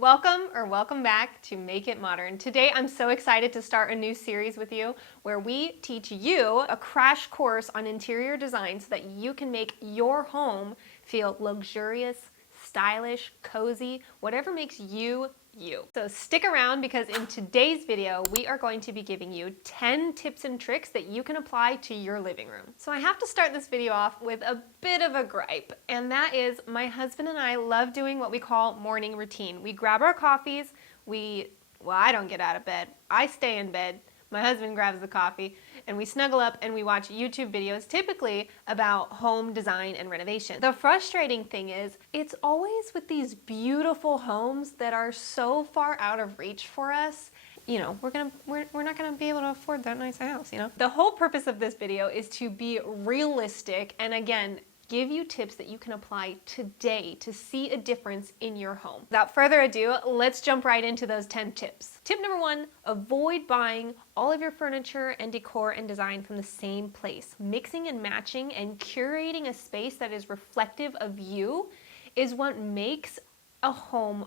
Welcome back to Make It Modern. Today I'm so excited to start a new series with you where we teach you a crash course on interior design so that you can make your home feel luxurious, stylish, cozy, whatever makes you you. So stick around because in today's video, we are going to be giving you 10 tips and tricks that you can apply to your living room. So I have to start this video off with a bit of a gripe, and that is my husband and I love doing what we call morning routine. We grab our coffees, I don't get out of bed. I stay in bed. My husband grabs the coffee and we snuggle up and we watch YouTube videos typically about home design and renovation. The frustrating thing is it's always with these beautiful homes that are so far out of reach for us. You know, we're not gonna be able to afford that nice house, you know? The whole purpose of this video is to be realistic and again, give you tips that you can apply today to see a difference in your home. Without further ado, let's jump right into those 10 tips. Tip number 1, avoid buying all of your furniture and decor and design from the same place. Mixing and matching and curating a space that is reflective of you is what makes a home,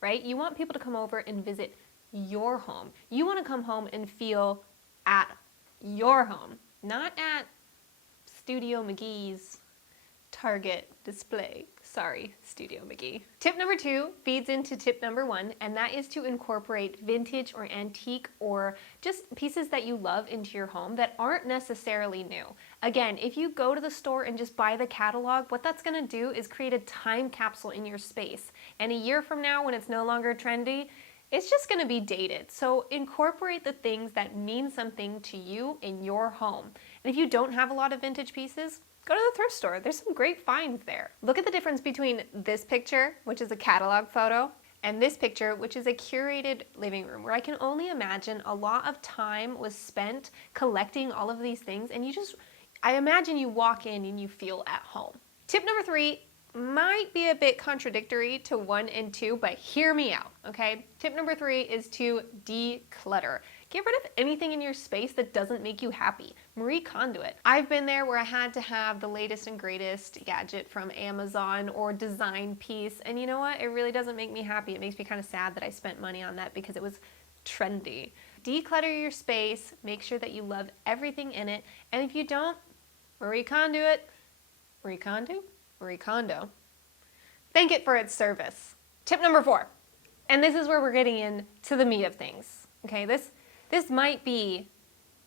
right? You want people to come over and visit your home. You want to come home and feel at your home, not at Studio McGee's Target display. Sorry, Studio McGee. Tip number 2 feeds into tip number 1, and that is to incorporate vintage or antique or just pieces that you love into your home that aren't necessarily new. Again, if you go to the store and just buy the catalog, what that's gonna do is create a time capsule in your space. And a year from now, when it's no longer trendy, it's just gonna be dated. So incorporate the things that mean something to you in your home. And if you don't have a lot of vintage pieces, go to the thrift store. There's some great finds there. Look at the difference between this picture, which is a catalog photo, and this picture, which is a curated living room, where I can only imagine a lot of time was spent collecting all of these things, and I imagine you walk in and you feel at home. Tip number 3 might be a bit contradictory to 1 and 2, but hear me out, okay? Tip number 3 is to declutter. Get rid of anything in your space that doesn't make you happy. Marie Kondo it. I've been there where I had to have the latest and greatest gadget from Amazon or design piece, and you know what? It really doesn't make me happy. It makes me kind of sad that I spent money on that because it was trendy. Declutter your space, make sure that you love everything in it, and if you don't, Marie Kondo it. Marie Kondo? Marie Kondo. Thank it for its service. Tip number 4, and this is where we're getting into the meat of things, okay? This might be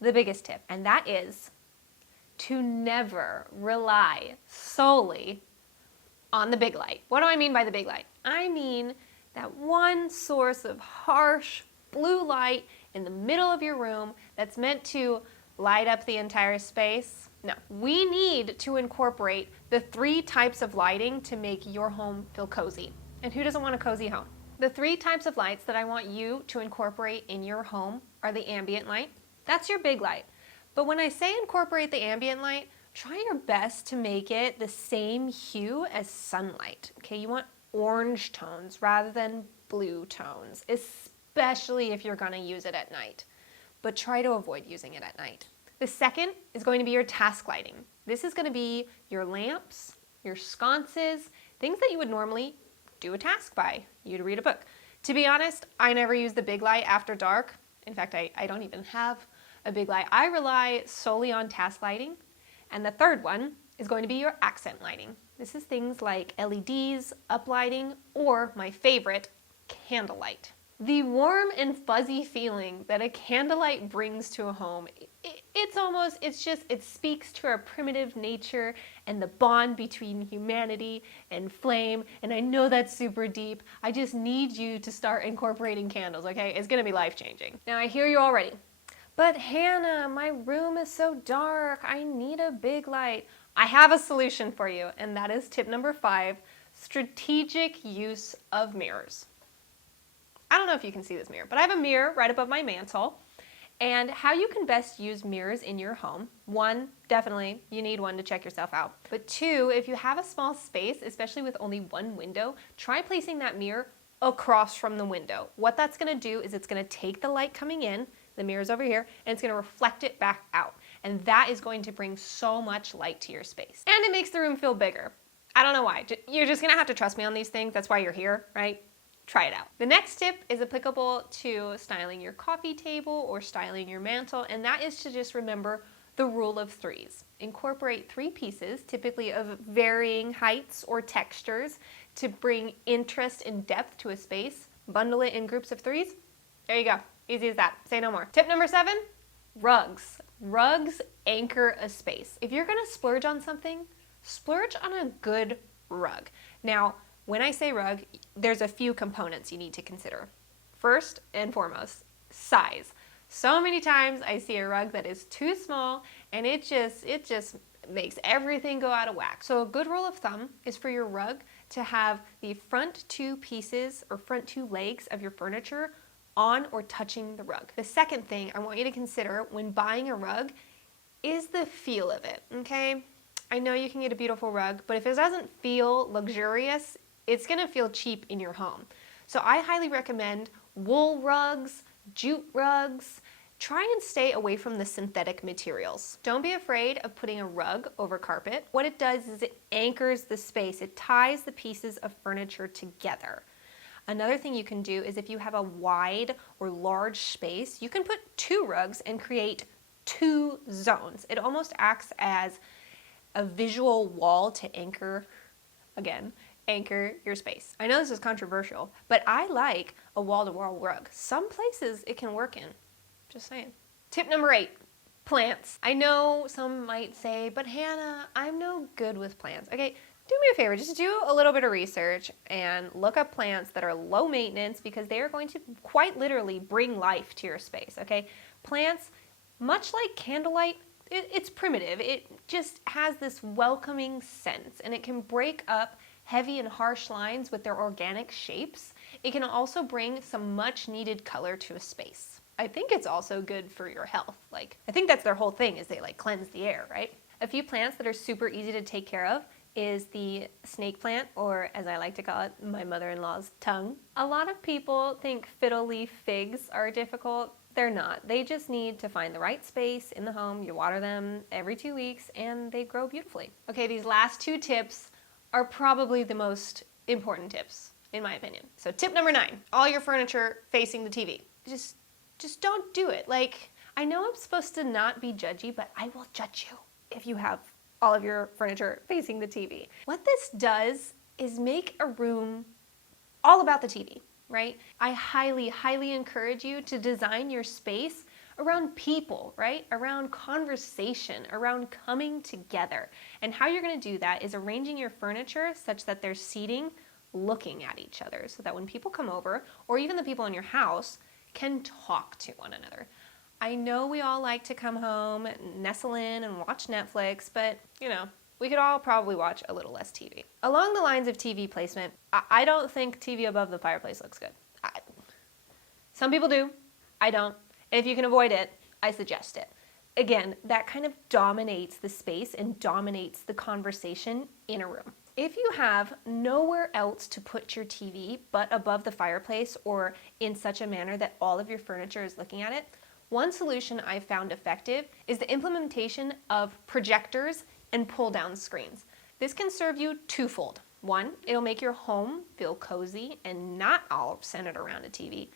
the biggest tip, and that is to never rely solely on the big light. What do I mean by the big light? I mean that one source of harsh blue light in the middle of your room that's meant to light up the entire space. No, we need to incorporate the 3 types of lighting to make your home feel cozy. And who doesn't want a cozy home? The 3 types of lights that I want you to incorporate in your home are the ambient light. That's your big light. But when I say incorporate the ambient light, try your best to make it the same hue as sunlight. Okay, you want orange tones rather than blue tones, especially if you're gonna use it at night. But try to avoid using it at night. The second is going to be your task lighting. This is gonna be your lamps, your sconces, things that you would normally do a task by. You'd read a book. To be honest, I never use the big light after dark. In fact, I don't even have a big light. I rely solely on task lighting. And the third one is going to be your accent lighting. This is things like LEDs, uplighting, or my favorite, candlelight. The warm and fuzzy feeling that a candlelight brings to a home, it speaks to our primitive nature and the bond between humanity and flame. And I know that's super deep. I just need you to start incorporating candles, okay? It's gonna be life-changing. Now I hear you already. But Hannah, my room is so dark. I need a big light. I have a solution for you, and that is tip number 5, strategic use of mirrors. I don't know if you can see this mirror, but I have a mirror right above my mantle. And how you can best use mirrors in your home. 1, definitely, you need one to check yourself out. But 2, if you have a small space, especially with only 1 window, try placing that mirror across from the window. What that's gonna do is it's gonna take the light coming in, the mirror's over here, and it's gonna reflect it back out. And that is going to bring so much light to your space. And it makes the room feel bigger. I don't know why. You're just gonna have to trust me on these things. That's why you're here, right? try it out. The next tip is applicable to styling your coffee table or styling your mantle, and that is to just remember the rule of threes. Incorporate 3 pieces, typically of varying heights or textures, to bring interest and depth to a space. Bundle it in groups of 3s. There you go. Easy as that. Say no more. Tip number 7, rugs. Rugs anchor a space. If you're gonna splurge on something, splurge on a good rug. Now, when I say rug, there's a few components you need to consider. First and foremost, size. So many times I see a rug that is too small and it just makes everything go out of whack. So a good rule of thumb is for your rug to have the front 2 pieces or front 2 legs of your furniture on or touching the rug. The second thing I want you to consider when buying a rug is the feel of it, okay? I know you can get a beautiful rug, but if it doesn't feel luxurious, it's gonna feel cheap in your home. So I highly recommend wool rugs, jute rugs. Try and stay away from the synthetic materials. Don't be afraid of putting a rug over carpet. What it does is it anchors the space. It ties the pieces of furniture together. Another thing you can do is if you have a wide or large space, you can put 2 rugs and create 2 zones. It almost acts as a visual wall to anchor your space. I know this is controversial, but I like a wall-to-wall rug. Some places it can work in. Just saying. Tip number 8, plants. I know some might say, but Hannah, I'm no good with plants. Okay, do me a favor, just do a little bit of research and look up plants that are low maintenance because they are going to quite literally bring life to your space, okay? Plants, much like candlelight, it's primitive. It just has this welcoming sense and it can break up heavy and harsh lines with their organic shapes. It can also bring some much needed color to a space. I think it's also good for your health. Like, I think that's their whole thing is they like cleanse the air, right? A few plants that are super easy to take care of is the snake plant, or as I like to call it, my mother-in-law's tongue. A lot of people think fiddle leaf figs are difficult. They're not. They just need to find the right space in the home. You water them every 2 weeks and they grow beautifully. Okay, these last 2 tips are probably the most important tips, in my opinion. So tip number 9, all your furniture facing the TV. Just don't do it. Like, I know I'm supposed to not be judgy, but I will judge you if you have all of your furniture facing the TV. What this does is make a room all about the TV, right? I highly, highly encourage you to design your space around people, right? Around conversation, around coming together. And how you're gonna do that is arranging your furniture such that there's seating looking at each other so that when people come over, or even the people in your house, can talk to one another. I know we all like to come home, nestle in and watch Netflix, but you know, we could all probably watch a little less TV. Along the lines of TV placement, I don't think TV above the fireplace looks good. Some people do, I don't. And if you can avoid it, I suggest it. Again, that kind of dominates the space and dominates the conversation in a room. If you have nowhere else to put your TV but above the fireplace or in such a manner that all of your furniture is looking at it, one solution I've found effective is the implementation of projectors and pull-down screens. This can serve you twofold. One, it'll make your home feel cozy and not all centered around a TV.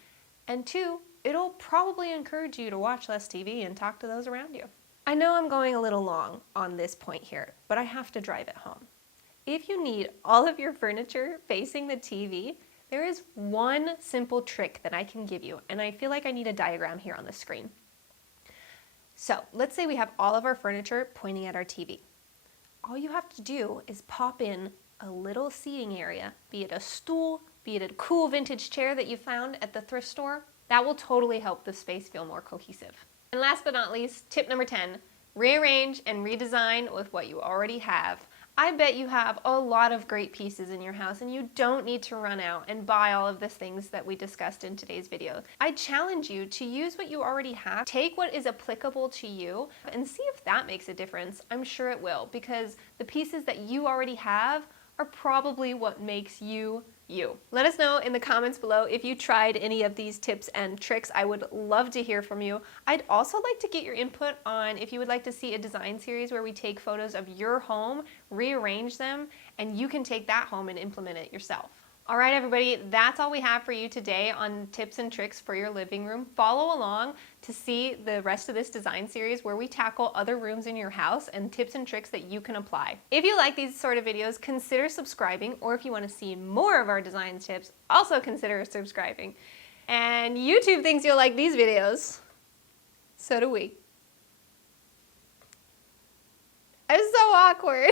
And 2, it'll probably encourage you to watch less TV and talk to those around you. I know I'm going a little long on this point here, but I have to drive it home. If you need all of your furniture facing the TV, there is one simple trick that I can give you, and I feel like I need a diagram here on the screen. So let's say we have all of our furniture pointing at our TV. All you have to do is pop in a little seating area, be it a stool, be it a cool vintage chair that you found at the thrift store. That will totally help the space feel more cohesive. And last but not least, tip number 10, rearrange and redesign with what you already have. I bet you have a lot of great pieces in your house and you don't need to run out and buy all of the things that we discussed in today's video. I challenge you to use what you already have, take what is applicable to you, and see if that makes a difference. I'm sure it will, because the pieces that you already have are probably what makes you you. Let us know in the comments below if you tried any of these tips and tricks. I would love to hear from you. I'd also like to get your input on if you would like to see a design series where we take photos of your home, rearrange them, and you can take that home and implement it yourself. All right, everybody, that's all we have for you today on tips and tricks for your living room. Follow along to see the rest of this design series where we tackle other rooms in your house and tips and tricks that you can apply. If you like these sort of videos, consider subscribing, or if you want to see more of our design tips, also consider subscribing. And YouTube thinks you'll like these videos. So do we. It's so awkward.